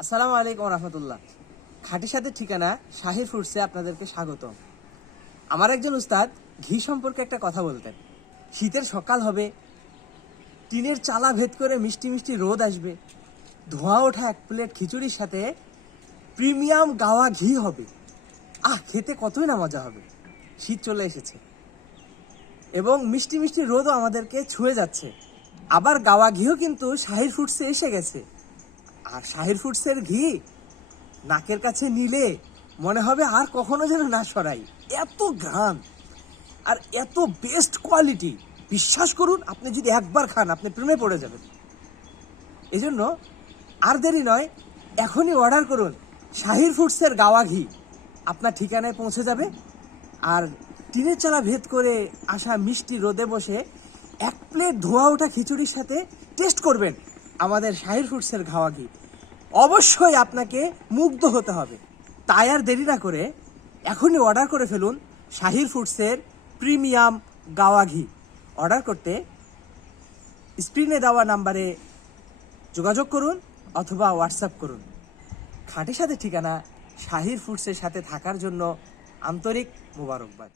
আসসালামু আলাইকুম রহমতুল্লাহ। খাঁটির সাথে ঠিকানা শাহির ফুডসে আপনাদেরকে স্বাগত আমার একজন উস্তাদ ঘি সম্পর্কে একটা কথা বলতেন। শীতের সকাল হবে, টিনের চালা ভেদ করে মিষ্টি মিষ্টি রোদ আসবে, ধোঁয়া ওঠা এক প্লেট খিচুড়ির সাথে প্রিমিয়াম গাওয়া ঘি হবে। আহ, খেতে কতই না মজা হবে। শীত চলে এসেছে। এবং মিষ্টি মিষ্টি রোদও আমাদেরকে ছুঁয়ে যাচ্ছে। আবার গাওয়া ঘিও কিন্তু শাহির ফুডসে এসে গেছে। আর শাহির ফুডসের ঘি নাকের কাছে নিলে মনে হবে আর কখনো যেন না সরাই। এত ঘ্রাণ আর এত বেস্ট কোয়ালিটি বিশ্বাস করুন, আপনি যদি একবার খান, আপনি প্রেমে পড়ে যাবেন। এজন্য আর দেরি নয়, এখনই অর্ডার করুন শাহির ফুডসের গাওয়া ঘি। আপনার ঠিকানায় পৌঁছে যাবে। আর টিনের চালা ভেদ করে আসা মিষ্টি রোদে বসে এক প্লেট ধোয়া ওঠা খিচুড়ির সাথে টেস্ট করবেন। আমাদের শাহির ফুডসের গাওয়া ঘি অবশ্যই আপনাকে মুগ্ধ হতে হবে। তাই আর দেরি না করে এখনই অর্ডার করে ফেলুন শাহির ফুডসের প্রিমিয়াম গাওয়া ঘি। অর্ডার করতে স্ক্রিনে দেওয়া নাম্বারে যোগাযোগ করুন অথবা হোয়াটসঅ্যাপ করুন। খাঁটির সাথে ঠিকানা শাহির ফুডসের সাথে থাকার জন্য আন্তরিক মোবারকবাদ।